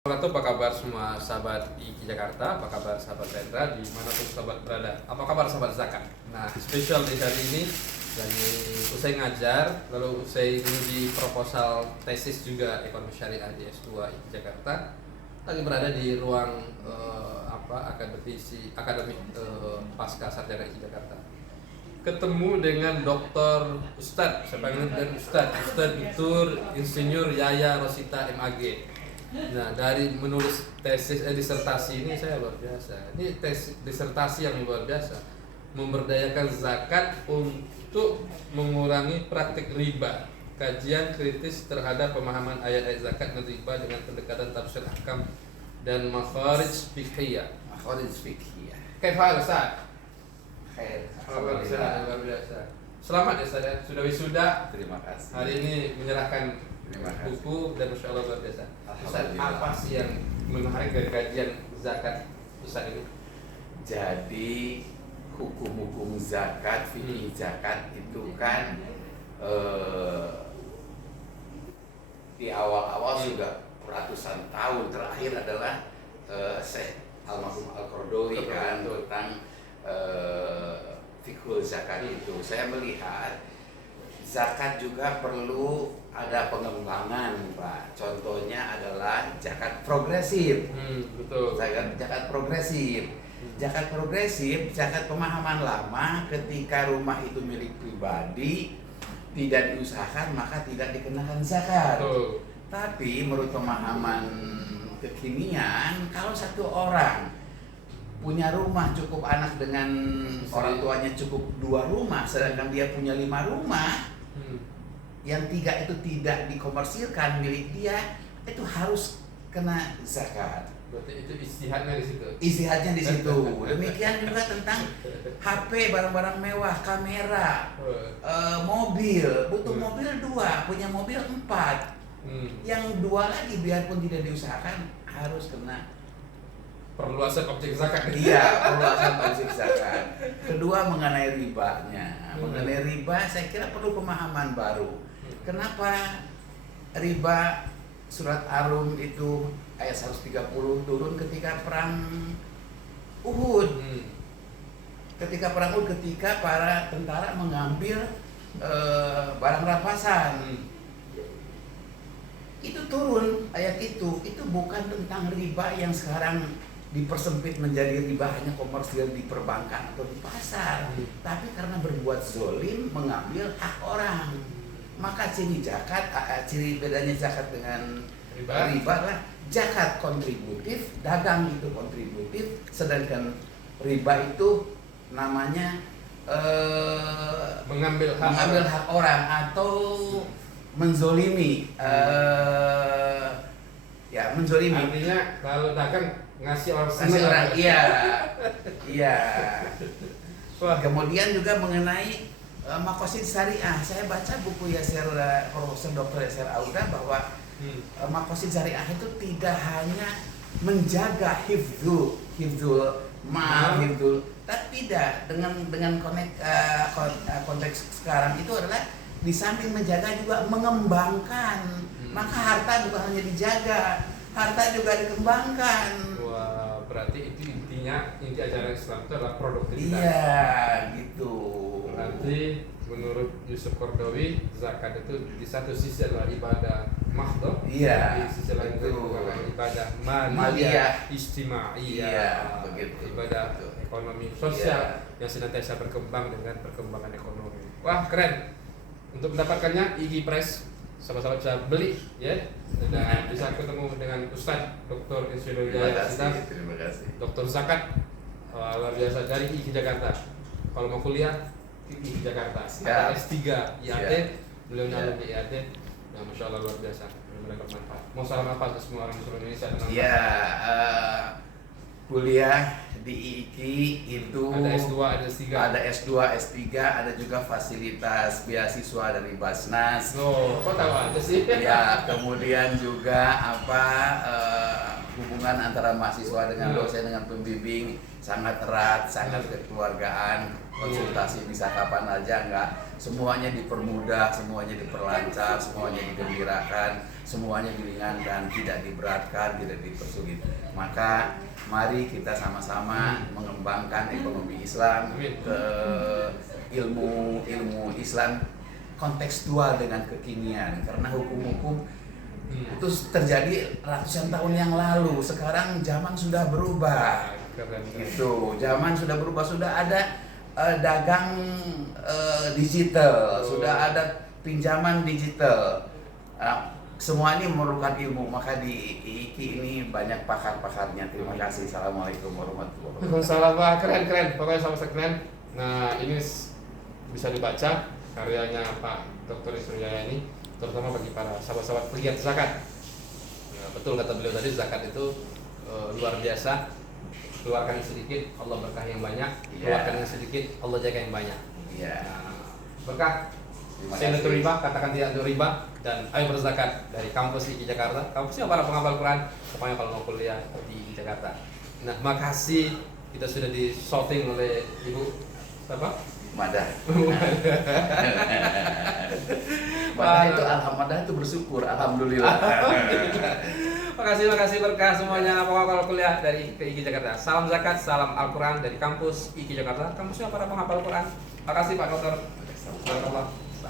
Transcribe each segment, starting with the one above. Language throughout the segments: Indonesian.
Assalamualaikum, apa kabar semua sahabat IKI Jakarta, apa kabar sahabat Rendra, dimanapun sahabat berada, apa kabar sahabat Zakat. Nah, spesial di hari ini, lagi usai ngajar, lalu usai di proposal tesis juga ekonomi syariah di S2 IKI Jakarta, lagi berada di ruang akademik pasca sarjana IKI Jakarta. Ketemu dengan Dokter Ustadz, saya panggil dengan Ustadz Dr. Insinyur Yaya Rosita MAG. Nah, dari menulis tesis disertasi ini saya luar biasa. Ini disertasi yang luar biasa, memberdayakan zakat untuk mengurangi praktik riba. Kajian kritis terhadap pemahaman ayat-ayat zakat dan riba dengan pendekatan tafsir ahkam dan makharij fiqhiyah. Kayak hal Ustaz? Luar biasa. Selamat ya Ustaz, sudah wisuda. Terima kasih. Hari ini menyerahkan buku dan Masya Allah luar biasa. Ustaz, apa sih yang menarik dari kajian zakat Ustaz ini? Jadi hukum-hukum zakat, fikih zakat itu kan di awal-awal sudah ratusan tahun. Terakhir adalah Syekh Almarhum Al-Qaradawi kan tentang fiqhul zakat itu. Saya melihat zakat juga perlu ada pengembangan, Pak. Contohnya adalah zakat progresif. Betul. Zakat progresif. Zakat progresif, zakat pemahaman lama ketika rumah itu milik pribadi tidak diusahakan maka tidak dikenakan zakat. Betul. Tapi menurut pemahaman kekinian, kalau satu orang punya rumah cukup anak dengan orang tuanya cukup 2 rumah, sedangkan dia punya 5 rumah, yang 3 itu tidak dikomersilkan milik dia, itu harus kena zakat. Berarti itu istihadnya di situ. Istihadnya di situ. Demikian juga tentang HP, barang-barang mewah, kamera, mobil. Butuh mobil 2, punya mobil 4. Yang 2 lagi biarpun tidak diusahakan harus kena Perluasan objek zakat. Iya, perluasan objek zakat. Kedua mengenai ribanya. Mengenai riba saya kira perlu pemahaman baru. Kenapa riba surat Ar-Rum itu ayat 130 turun ketika perang Uhud. Ketika perang Uhud, ketika para tentara mengambil barang rampasan. Itu turun ayat itu bukan tentang riba yang sekarang dipersempit menjadi riba hanya komersil di perbankan atau di pasar, tapi karena berbuat zolim mengambil hak orang. Maka ciri bedanya zakat dengan riba lah, zakat kontributif, dagang itu kontributif, sedangkan riba itu namanya mengambil hak orang atau menzolimi. Menzolimi. Artinya kalau dagang ngasih orang iya. Kemudian juga mengenai maqasid syariah, saya baca buku Profesor Dr. Yasir Auda bahwa maqasid syariah itu tidak hanya menjaga hifdzul tapi tidak dengan konteks sekarang itu adalah di samping menjaga juga mengembangkan. Maka harta bukan hanya dijaga, harta juga dikembangkan. Wah, berarti itu inti ajaran Islam itu adalah produktivitas. Iya, gitu. Berarti menurut Yusuf Qaradawi, zakat itu di satu sisi adalah ibadah mahdhah, iya, di sisi lain itu adalah ibadah maliyah istimaiyah. Iya, begitu. Ibadah ekonomi sosial yang senantiasa berkembang dengan perkembangan ekonomi. Wah, keren. Untuk mendapatkannya IKI Press sahabat-sahabat bisa beli ya, dan bisa ketemu dengan Ustadz Dr. Insinyur Yaya Rosita, terima kasih. Dokter Zakat, luar biasa dari IKI Jakarta. Kalau mau kuliah IKI Jakarta, ada S3 IAT, beliau alumni IAT, nah Masya Allah luar biasa, benar-benar bermanfaat. Mau salam apa ke semua orang di seluruh Indonesia? Ya, kuliah di IKI itu ada S2, ada S3. Ada S2, S3, ada juga fasilitas beasiswa dari Basnas. Kok tahu aja sih? Ya, kemudian juga hubungan antara mahasiswa dengan dosen dengan pembimbing sangat erat, sangat kekeluargaan, konsultasi bisa kapan aja, enggak, semuanya dipermudah, semuanya diperlancar, semuanya digembirakan, semuanya diringankan, tidak diberatkan, tidak dipersulit. Maka mari kita sama-sama mengembangkan ekonomi Islam ke ilmu Islam kontekstual dengan kekinian, karena hukum-hukum itu terjadi ratusan tahun yang lalu. Sekarang zaman sudah berubah. Gitu. Zaman sudah berubah, sudah ada dagang digital, sudah ada pinjaman digital. Semua ini memerlukan ilmu, maka di IIKI ini banyak pakar-pakarnya. Terima kasih. Assalamualaikum warahmatullahi wabarakatuh. Waalaikumsalam. Wah, keren, pokoknya sama keren. Nah, ini bisa dibaca karyanya Pak Dr. Isriyaya ini, terutama bagi para sahabat-sahabat pegiat zakat. Nah, betul kata beliau tadi, zakat itu luar biasa. Keluarkan yang sedikit, Allah berkah yang banyak. Keluarkan yang sedikit, Allah jaga yang banyak. Nah, berkah. Saya nutur riba, katakan tidak nutur riba, dan ayo berzakat dari kampus IKI Jakarta. Kampusnya para penghafal Quran, pokoknya kalau mau kuliah di IKI Jakarta. Nah, makasih kita sudah di shooting oleh Ibu siapa? Madah. Madah itu Madah itu bersyukur, alhamdulillah. Makasih berkah semuanya penghafal kuliah dari IKI Jakarta. Salam zakat, salam Al-Quran dari kampus IKI Jakarta. Kampusnya para penghafal Quran. Makasih Pak Dokter.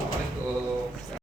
Assalamualaikum.